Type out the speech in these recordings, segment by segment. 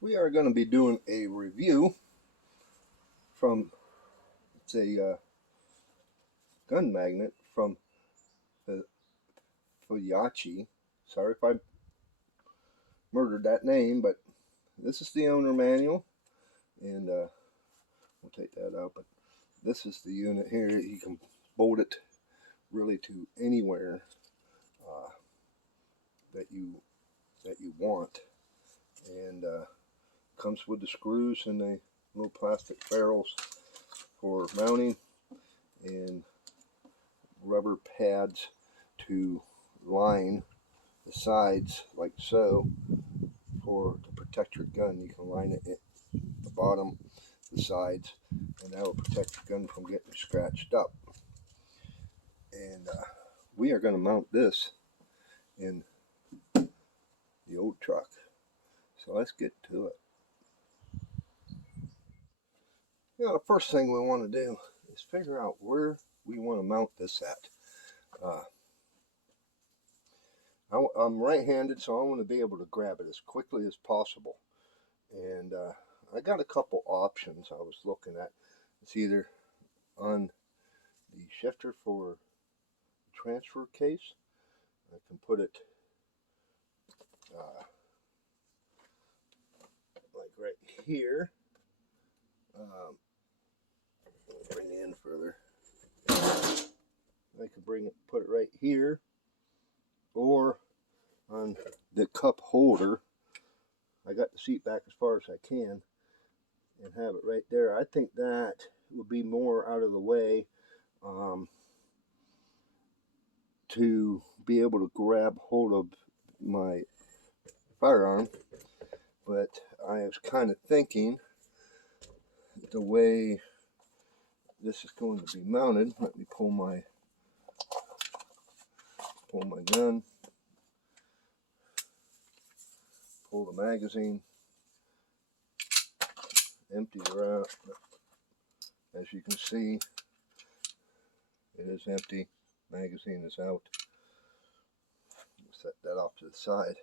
We are going to be doing a review from, it's a gun magnet from the Feyachi. Sorry if I murdered that name, but this is the owner manual, and we'll take that out. But this is the unit here. You can bolt it really to anywhere uh, that you want, and comes with the screws and the little plastic barrels for mounting, and rubber pads to line the sides like so to protect your gun. You can line it at the bottom, the sides, and that will protect your gun from getting scratched up. And we are going to mount this in the old truck. So let's get to it. The first thing we want to do is figure out where we want to mount this at. I'm right-handed, so I want to be able to grab it as quickly as possible. And I got a couple options I was looking at. It's either on the shifter for the transfer case. I can put it like right here. Bring it in further. I can put it right here, or on the cup holder. I got the seat back as far as I can and have it right there. I think that would be more out of the way to be able to grab hold of my firearm. But I was kind of thinking the way this is going to be mounted. Let me pull my gun, pull the magazine, empty her out. As you can see, it is empty. Magazine is out. Set that off to the side.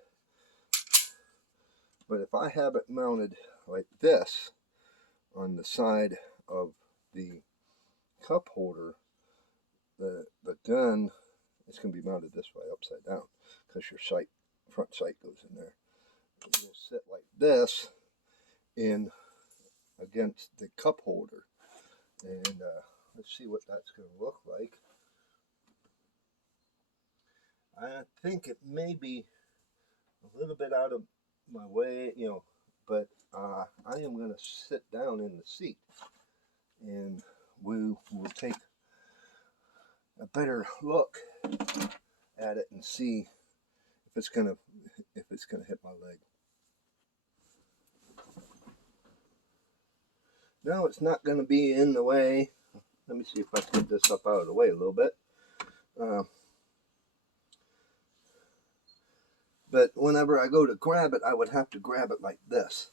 But if I have it mounted like this on the side of the cup holder, the gun is going to be mounted this way, upside down, because your front sight goes in there. It'll sit like this in against the cup holder, and let's see what that's going to look like. I think it may be a little bit out of my way, but I am going to sit down in the seat, and we will take a better look at it and see if it's gonna hit my leg. No, it's not going to be in the way. Let me see if I can get this up out of the way a little bit. But whenever I go to grab it, I would have to grab it like this,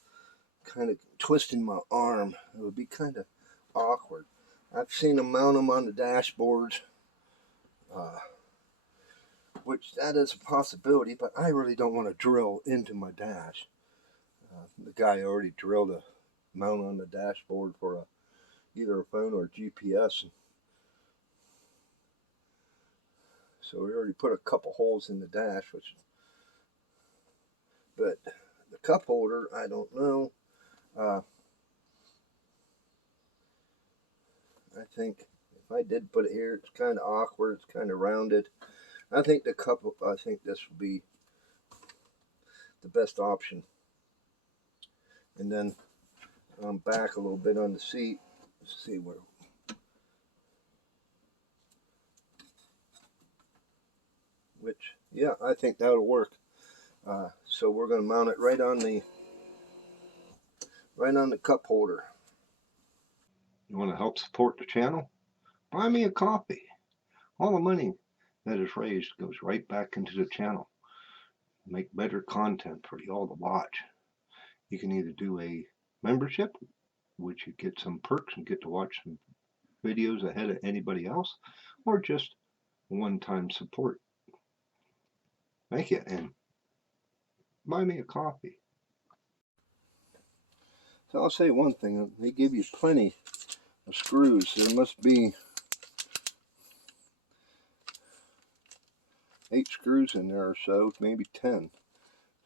kind of twisting my arm. It would be kind of awkward. I've seen them mount them on the dashboards, which that is a possibility, but I really don't want to drill into my dash. The guy already drilled a mount on the dashboard for either a phone or a GPS. So we already put a couple holes in the dash, but the cup holder, I don't know. I think if I did put it here, it's kind of awkward. It's kind of rounded. I think this will be the best option. And then I'm back a little bit on the seat. Let's see where. Yeah, I think that'll work. So we're going to mount it right on the cup holder. You want to help support the channel? Buy me a coffee. All the money that is raised goes right back into the channel. Make better content for you all to watch. You can either do a membership, which you get some perks and get to watch some videos ahead of anybody else, or just one-time support. Thank you, and buy me a coffee. So I'll say one thing, they give you plenty of screws. There must be 8 screws in there or so, maybe 10.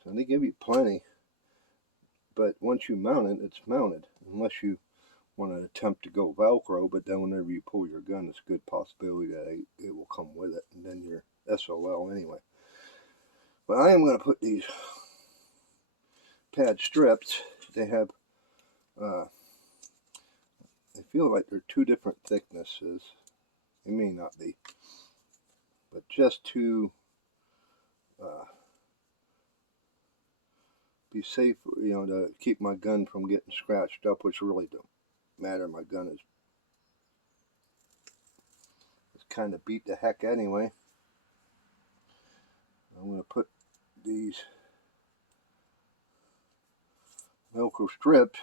So they give you plenty. But once you mount it, it's mounted. Unless you want to attempt to go Velcro, but then whenever you pull your gun, it's a good possibility that it will come with it, and then you're SOL anyway. But I am going to put these pad strips. They have, I feel like they're 2 different thicknesses. They may not be, but just to be safe, you know, to keep my gun from getting scratched up, which really don't matter. My gun is kind of beat the heck anyway. I'm going to put these Velcro strips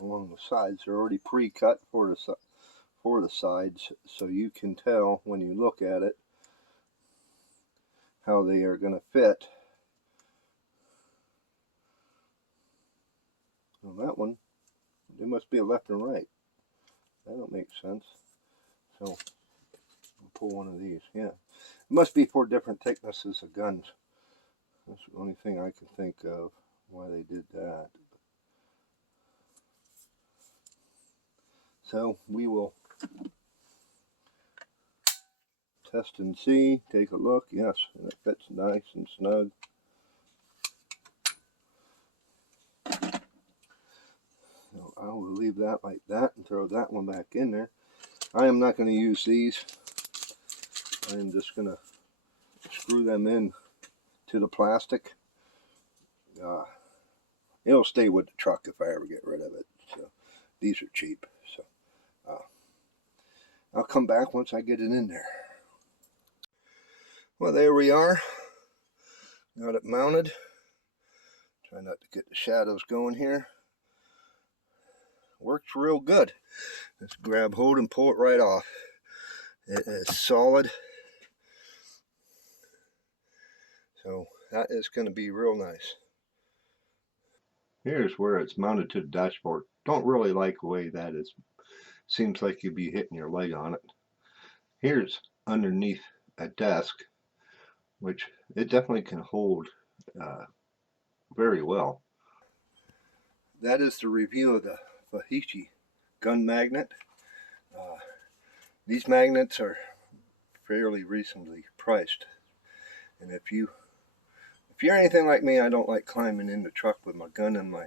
along the sides. They're already pre-cut for the sides, so you can tell when you look at it how they are going to fit. Well, that one, they must be a left and right. That don't make sense. So I'll pull one of these. Yeah, it must be for different thicknesses of guns. That's the only thing I can think of why they did that. So we will test and see. Take a look. Yes, it fits nice and snug. So I will leave that like that and throw that one back in there. I am not going to use these. I am just going to screw them in to the plastic. It'll stay with the truck if I ever get rid of it. So these are cheap. So I'll come back once I get it in there. Well, there we are. Got it mounted. Try not to get the shadows going here. Works real good. Just grab hold and pull it right off. It is solid. So that is going to be real nice. Here's where it's mounted to the dashboard. Don't really like the way that is. Seems like you'd be hitting your leg on it. Here's underneath a desk, which it definitely can hold very well. That is the review of the Feyachi gun magnet. These magnets are fairly reasonably priced, and if you're anything like me, I don't like climbing in the truck with my gun in my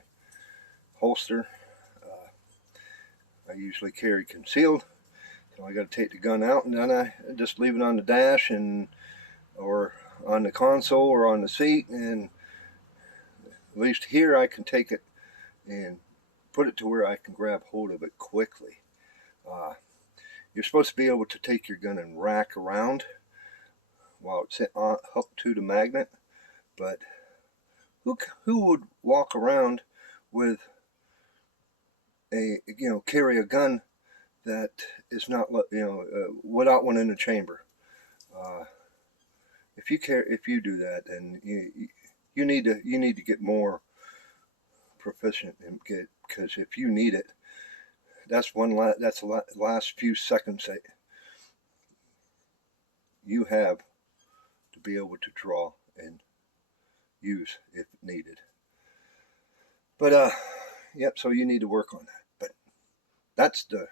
holster. I usually carry concealed, so I got to take the gun out, and then I just leave it on the dash or on the console or on the seat, and at least here I can take it and put it to where I can grab hold of it quickly. You're supposed to be able to take your gun and rack around while it's hooked to the magnet, but who would walk around with carry a gun that is not, without one in the chamber? If you do that, then you need to get more proficient and because if you need it, that's the last few seconds that you have to be able to draw and use if needed. But yep, so you need to work on that. But that's the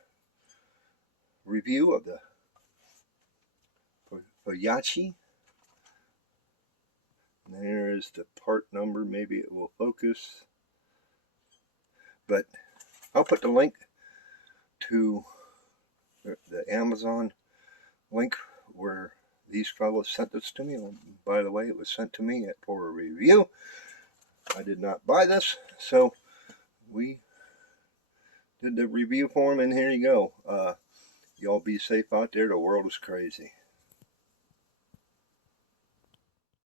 review of the Feyachi. There is the part number. Maybe it will focus, but I'll put the link to the Amazon link where these fellows sent this to me. By the way, it was sent to me for a review. I did not buy this, so we did the review for them, and here you go. Y'all be safe out there. The world is crazy.